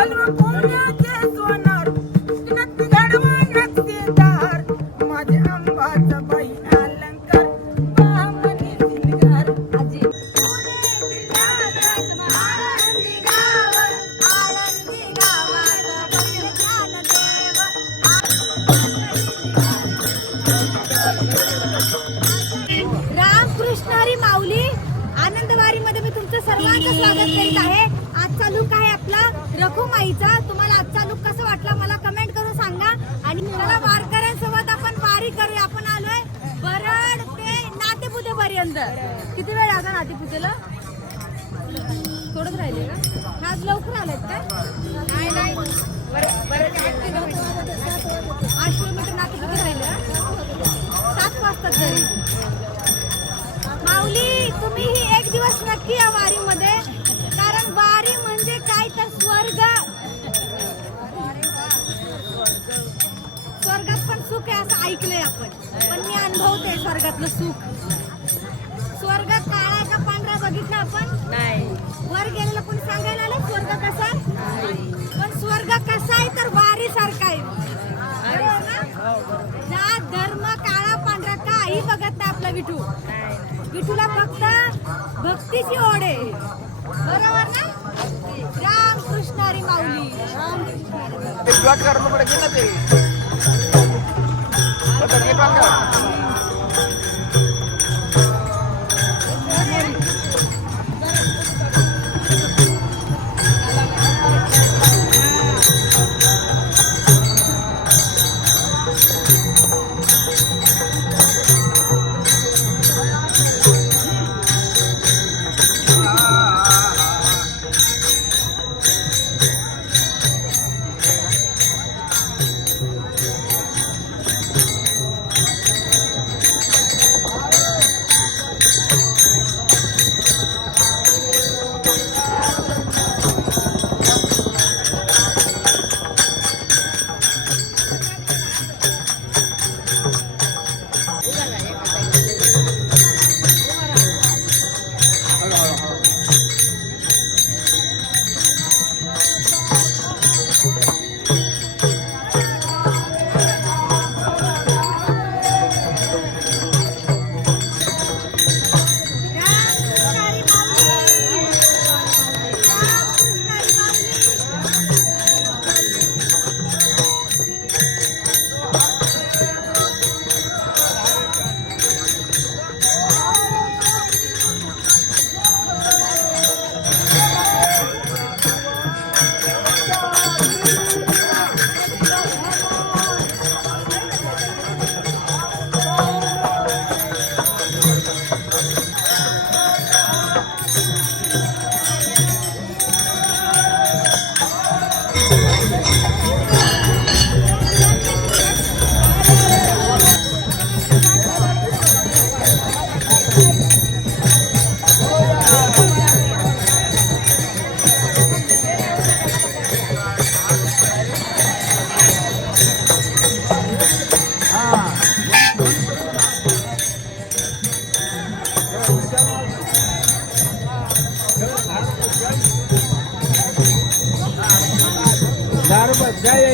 Olha uma pomba. दिवस नक्की या वारीमध्ये. कारण वारी म्हणजे काय तर स्वर्ग. स्वर्गात पण सुख आहे असं ऐकलंय आपण. पण मी अनुभवते स्वर्गातलं सुख. स्वर्गात काळा का पांढरा बघितला आपण? नाही. वर गेलेलं कोणी सांगायला आलं? स्वर्ग कसा? पण स्वर्ग कसा आहे तर वारी सारखा आहे हो, हो. धर्म काळा काही बघत नाही आपला विठू. विठूला फक्त भक्तीची ओढ आहे. बरोबर ना? राम कृष्णारी माऊली. राम कृष्णारी करणं ते. દારૂ બધા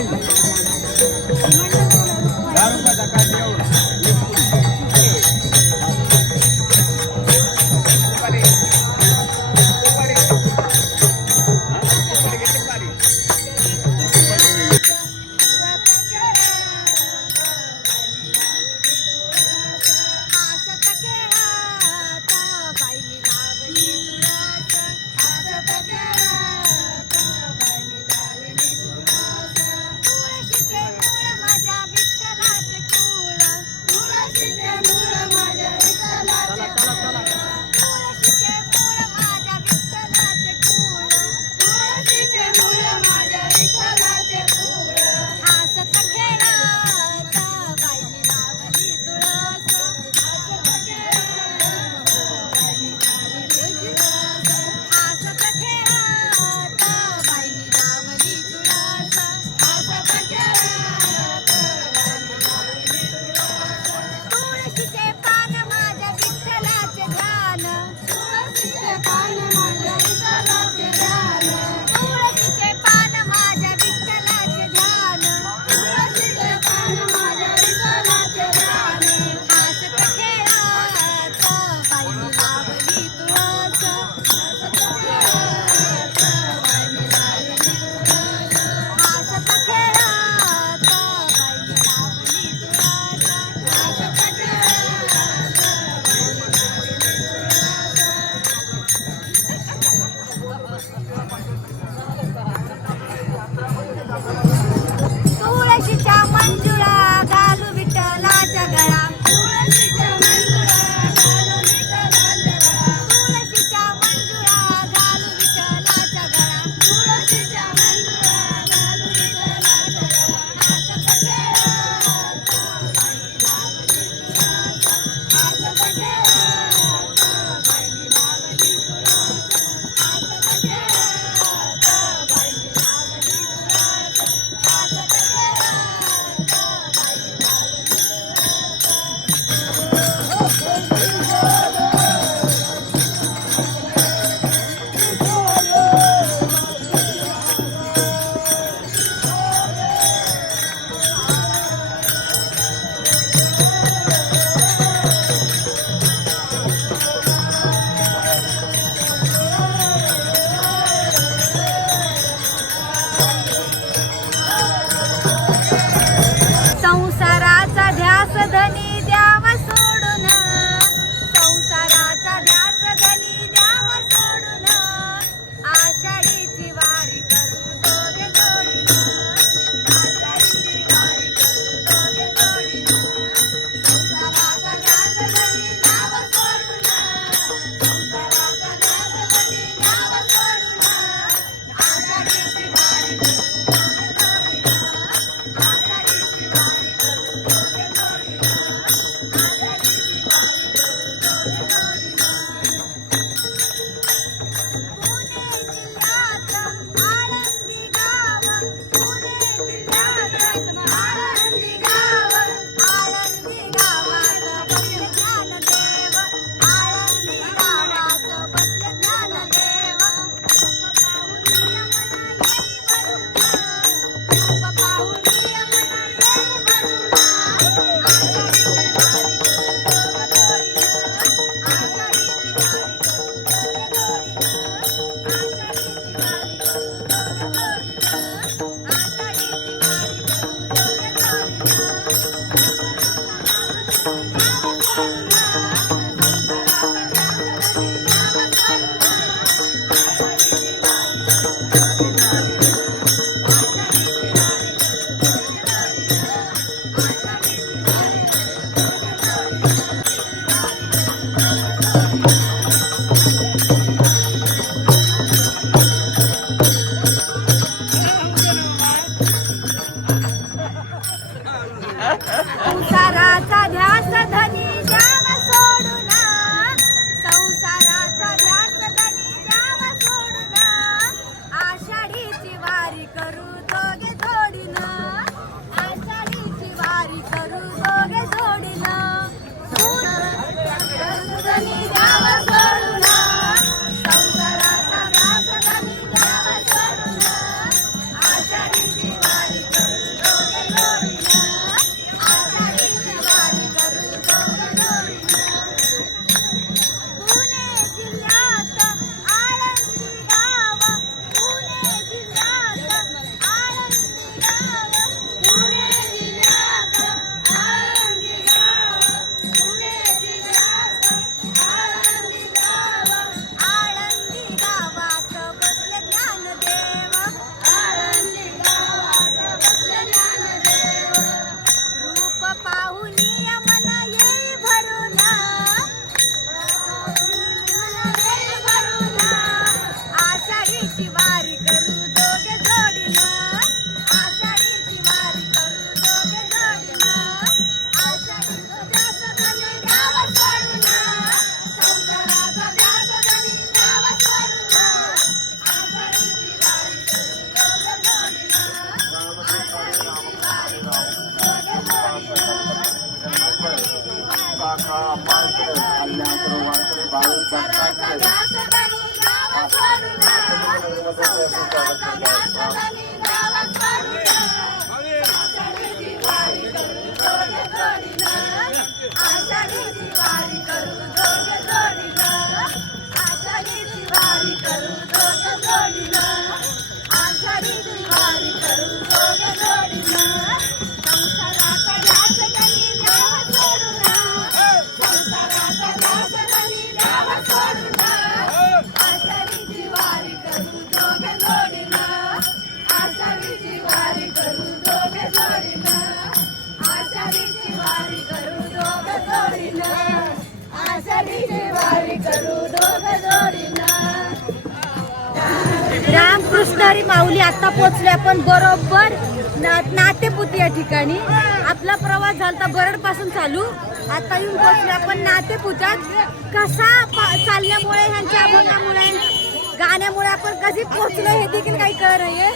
कशी कधी पोहोचलो हे देखील काही कळ नाहीये.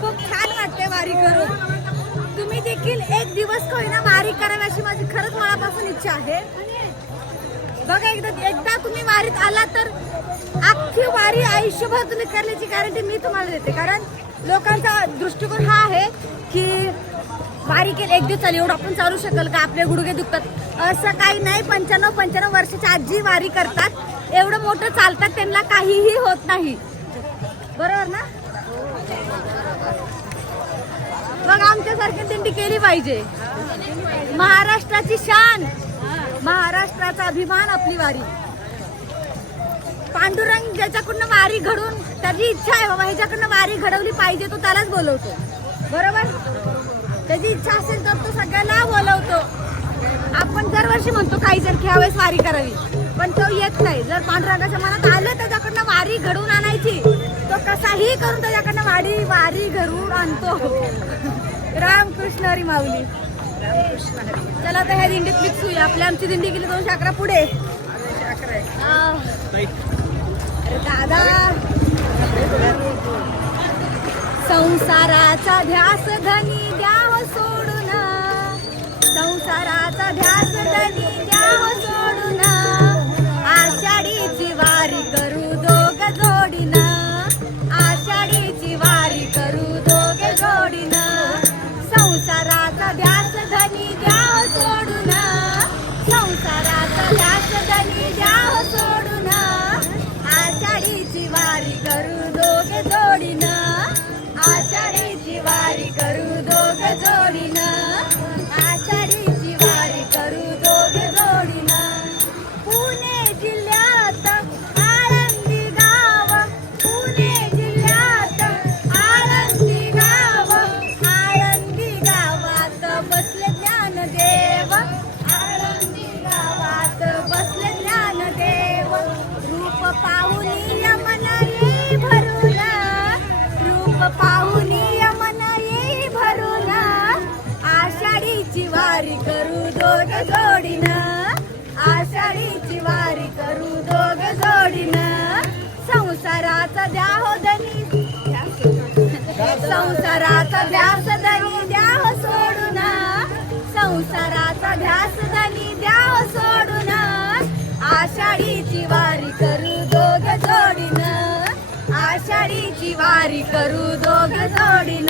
खूप छान वाटते वारी करून. तुम्ही देखील एक दिवस का होईना वारी करावी अशी माझी खरंच मनापासून इच्छा आहे. बघा एकदा एकदा तुम्ही वारीत आला तर अख्खी वारी आयुष्यभर तुम्ही करण्याची गॅरंटी मी तुम्हाला देते. कारण लोकांचा दृष्टिकोन हा आहे की वारी केली एक दिवस एवढं आपण चालू शकल का? आपले गुडघे दुखतात. असं काही नाही पंच्याण्णव पंच्याण्णव वर्षाच्या आजी वारी करतात. एवढं मोठं चालतात त्यांना काहीही होत नाही. बरोबर ना? मग आमच्यासारखी दिंडी केली पाहिजे. महाराष्ट्राची शान. महाराष्ट्राचा अभिमान आपली वारी. पांडुरंग ज्याच्याकडनं वारी घडून त्याची इच्छा आहे बाबा ह्याच्याकडनं वारी घडवली पाहिजे तो त्यालाच बोलवतो. बरोबर? त्याची इच्छा असेल तर तो सगळ्याला बोलवतो. आपण दरवर्षी म्हणतो काही जर ह्यावेळेस वारी करावी. येत नाही. जर पांडुरंगाच्या मनात आलं त्याच्याकडनं वारी घडून आणायची तो कसाही करून त्याच्याकडनं वारी वारी घडवून आणतो. रामकृष्ण हरी माऊली. चला आता ह्या दिंडीत मिक्स आपल्या आपली आमची दिंडी गेली दोनशे अकरा पुढे. अरे दादा. संसाराचा ध्यास धनी द्याव सोडून. संसाराचा ध्यास धनी द्याव वारी करू दोघ जोडीन.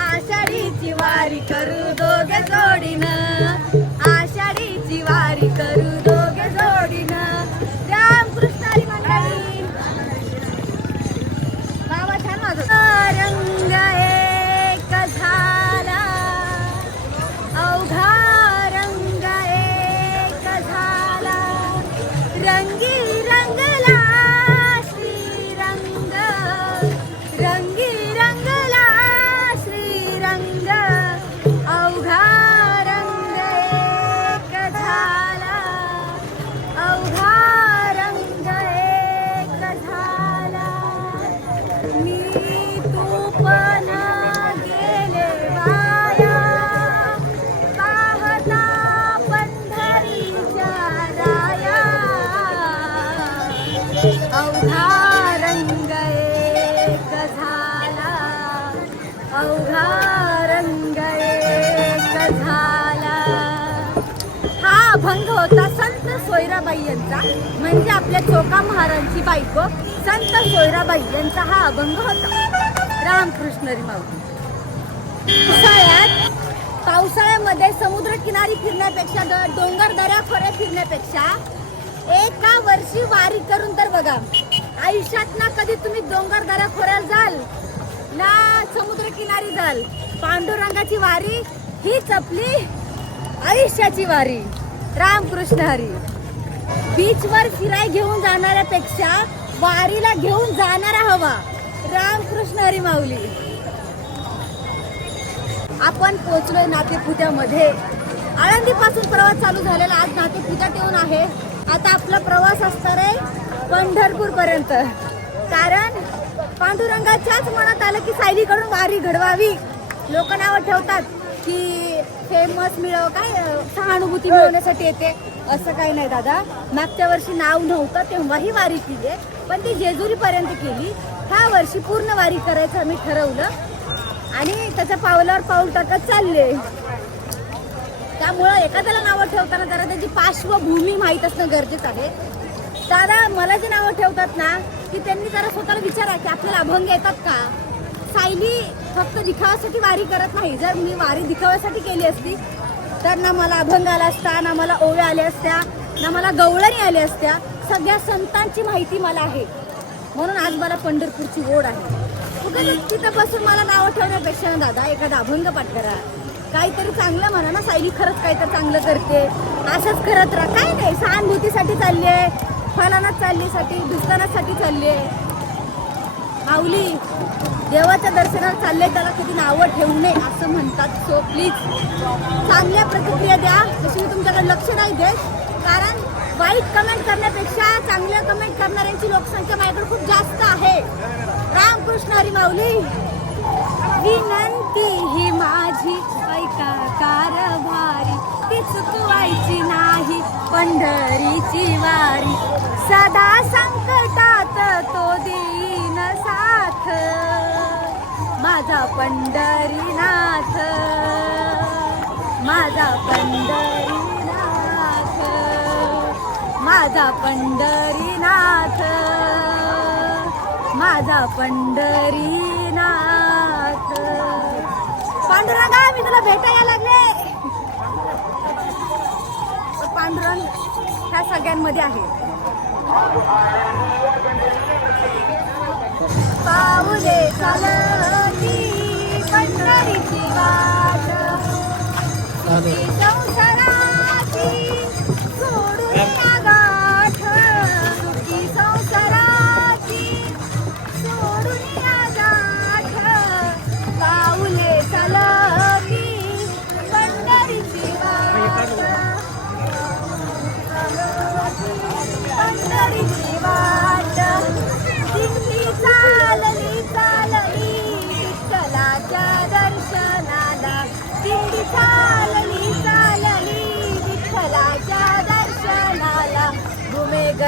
आषाढीची वारी करू दोघ जोडीन. आषाढीची वारी करू सोयराबाई यांचा म्हणजे आपल्या चोका महाराजांची बायको संत सोयराबाई यांचा हा अभंग होता. रामकृष्ण माऊली. पावसाळ्यात पावसाळ्यामध्ये समुद्र किनारी फिरण्यापेक्षा डोंगर दऱ्या खोऱ्या फिरण्यापेक्षा एका वर्षी वारी करून तर बघा. आयुष्यात ना कधी तुम्ही डोंगर दऱ्या खोऱ्याला जाल? ना समुद्र किनारी जाल. पांडुरंगाची वारी हीच आपली आयुष्याची वारी. रामकृष्ण हरी. बीचवर फिराय घेऊन जाणाऱ्यापेक्षा वारीला घेऊन जाणारा हवा. रामकृष्ण हरी माऊली आपण पोहोचलोय नातेपुत्यामध्ये. आळंदीपासून प्रवास चालू झालेला आज नातेपुत्यात येऊन आहे. आता आपला प्रवास असणार आहे पंढरपूर पर्यंत कारण पांडुरंगाच्याच मनात आलं की सायलीकडून वारी घडवावी. लोक नावं ठेवतात की फेमस मिळव काय सहानुभूती मिळवण्यासाठी येते. असं काही नाही दादा. मागच्या वर्षी नाव नव्हतं तेव्हाही वारी केली आहे. पण ती जेजुरीपर्यंत केली. ह्या वर्षी पूर्ण वारी करायचं आम्ही ठरवलं. आणि त्याच्या पावलावर पाऊल टाकत चालले. त्यामुळं एखाद्याला नावं ठेवताना जरा त्याची पार्श्वभूमी माहीत असणं गरजेचं आहे. दादा मला जे नावं ठेवतात ना की त्यांनी जरा स्वतःला विचारा की आपल्याला अभंग येतात का? सायली फक्त दिखावासाठी वारी करत नाही. जर मी वारी दिखावासाठी केली असती तर ना मला अभंग आला असता ना मला ओव्या आल्या असत्या ना मला गवळणी आल्या असत्या. सगळ्या संतांची माहिती मला आहे. म्हणून आज मला पंढरपूरची ओढ आहे. उगाच तिथं बसून मला नावं ठेवण्यापेक्षा ना दादा एखादा अभंग पाठ करा. काहीतरी चांगलं म्हणा ना सायली खरंच काहीतरी चांगलं करते. असंच करत राहा. काय नाही सहानुभूतीसाठी चालली आहे फलानाच चाललीसाठी दुष्कानासाठी चालली आहे माऊली. देवाच्या दर्शनाला चालले त्याला कधी नावं ठेवू नये असं म्हणतात. सो प्लीज चांगल्या प्रतिक्रिया द्या. तशी मी तुमच्याकडे लक्ष नाही देत कारण वाईट कमेंट करण्यापेक्षा चांगल्या कमेंट करणाऱ्यांची लोकसंख्या माझ्याकडे खूप जास्त आहे. रामकृष्ण हरी माऊली विनंती ही माझी. ऐका कारभारी ती चुकवायची नाही पंढरीची वारी. सदा संकटात तो देईन साथ. माझा पंढरीनाथ. माझा पंढरीनाथ. माझा पंढरीनाथ. माझा पंढरीनाथ. पांडुरंगा मी तुला भेटायला लागले. पांडुरंग ह्या सगळ्यांमध्ये आहे. पाऊले चालती पंढरीची वाट.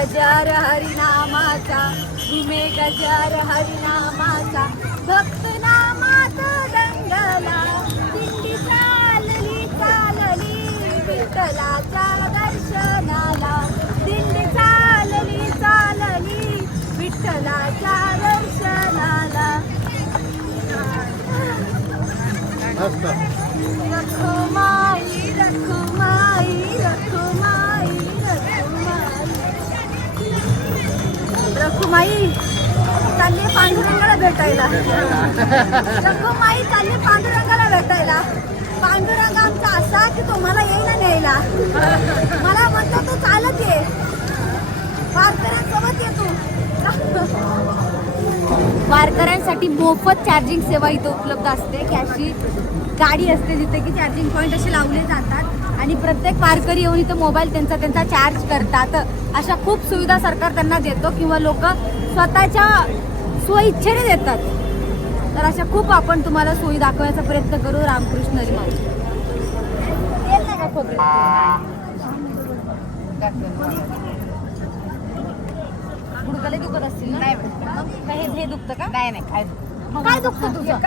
गजार हरिनामाचा घुमे गजार हरिनामाचा. भक्त नामात दंगला दिंडी चालली चालली विठ्ठलाच्या दर्शनाला. दिंडी चालली चालली विठ्ठलाच्या दर्शनाला. रखुमाई रखुमाई. माई चालली पांडुरंगाला भेटायला. माई चालली पांडुरंगाला भेटायला. पांडुरंग आमचा असा की तुम्हाला येईना न्यायला मला म्हणतो तू चालत ये. वारकऱ्यांसोबत ये तू. वारकऱ्यांसाठी मोफत चार्जिंग सेवा इथं उपलब्ध असते. की अशी गाडी असते जिथे की चार्जिंग पॉईंट असे लावले जातात. आणि प्रत्येक वारकरी येऊन इथं मोबाईल त्यांचा त्यांचा चार्ज करतात. अशा खूप सुविधा सरकार त्यांना देतो किंवा लोक स्वतःच्या स्वइच्छेने देतात. तर अशा खूप आपण तुम्हाला सोयी दाखवण्याचा प्रयत्न करू रामकृष्ण? गुडघ्याला दुखत असतील ना हे हे दुखतं का? नाही नाही काय काय दुखतं तुझं?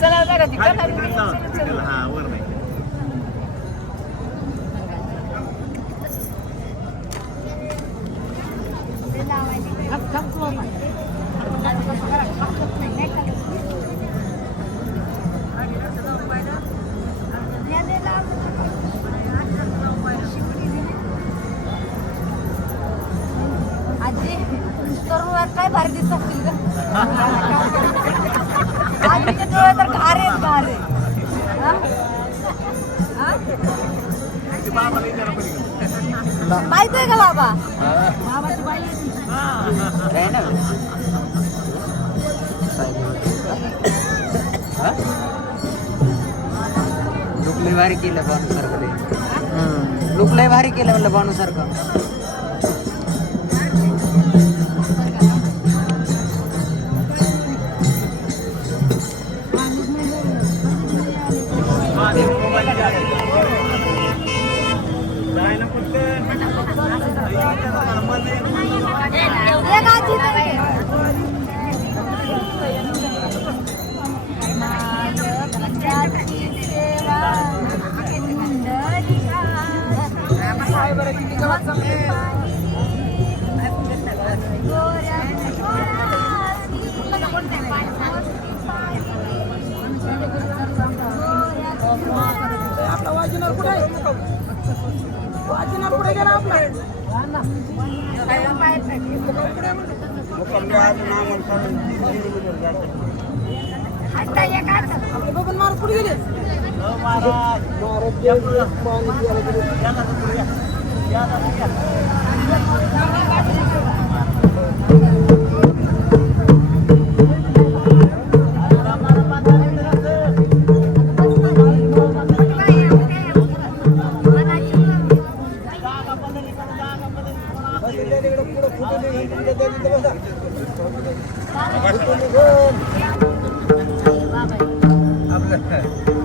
चला जागा ती. हा भारी केलं बानूसारखं लुक लय. भारी केलं म्हणलं बानूसारखं आपलं.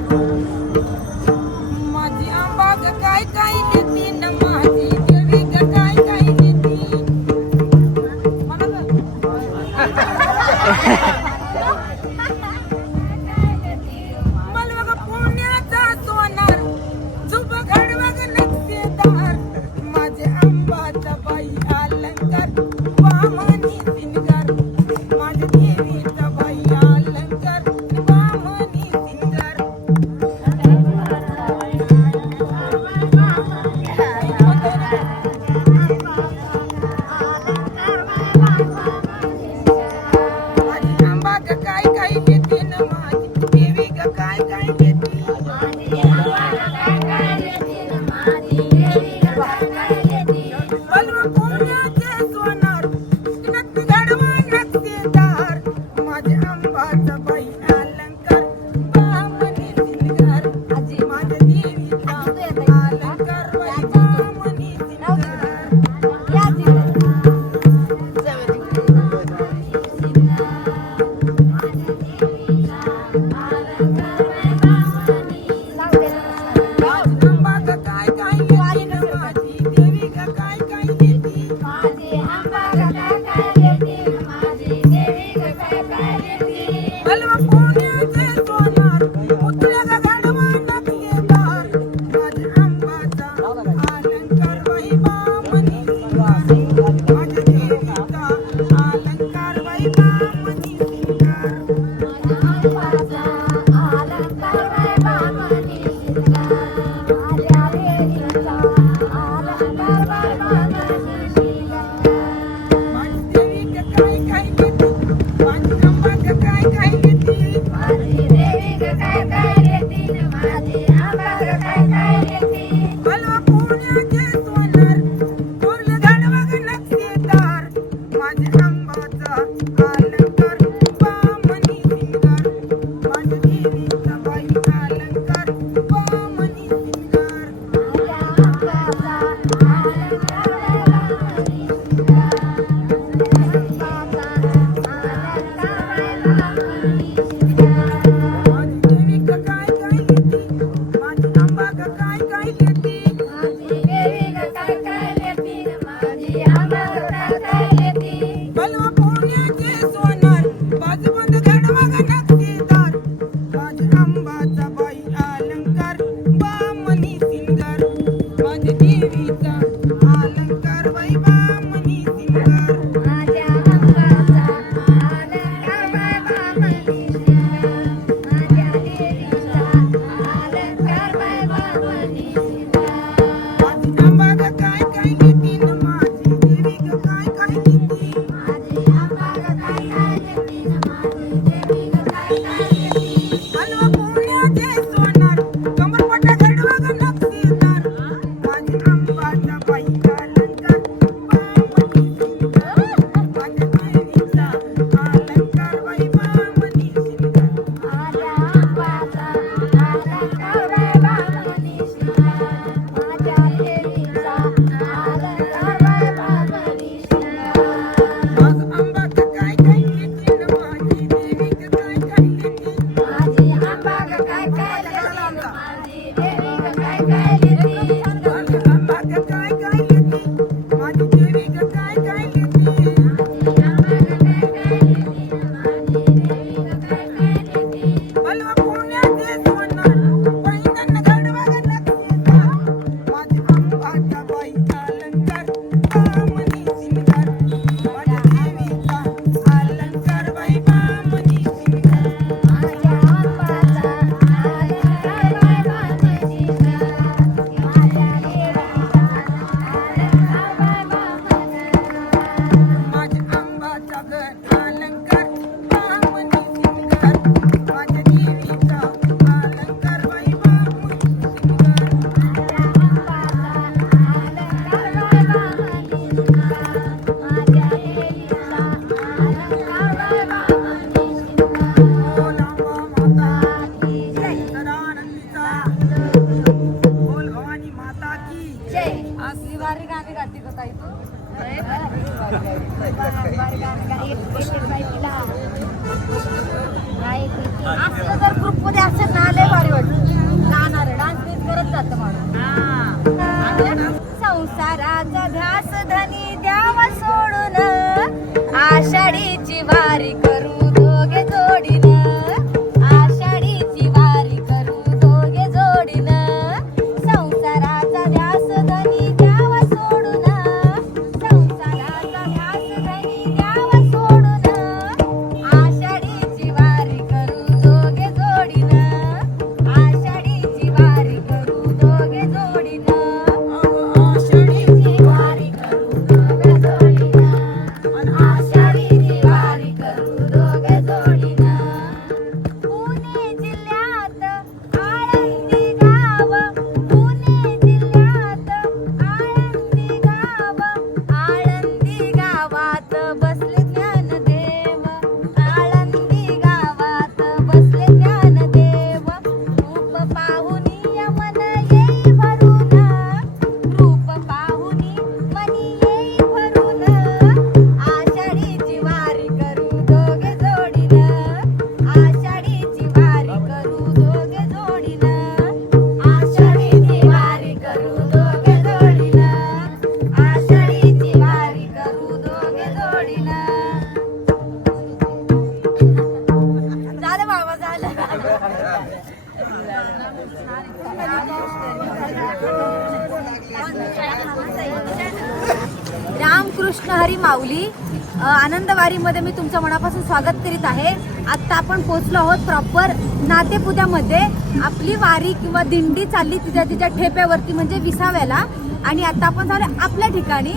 स्वागत करीत आहे. आत्ता आपण पोचलो आहोत प्रॉपर नातेपुद्यामध्ये आपली वारी किंवा दिंडी चालली तिच्या तिच्या ठेप्यावरती म्हणजे विसाव्याला. आणि आता आपण झालो आपल्या ठिकाणी.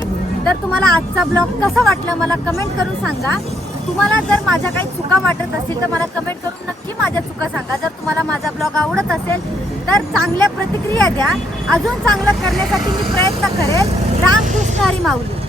तर तुम्हाला आजचा ब्लॉग कसा वाटला मला कमेंट करून सांगा. तुम्हाला जर माझ्या काही चुका वाटत असतील तर मला कमेंट करून नक्की माझ्या चुका सांगा. जर तुम्हाला माझा ब्लॉग आवडत असेल तर चांगल्या प्रतिक्रिया द्या. अजून चांगलं करण्यासाठी मी प्रयत्न करेल. रामकृष्ण हरी माऊली.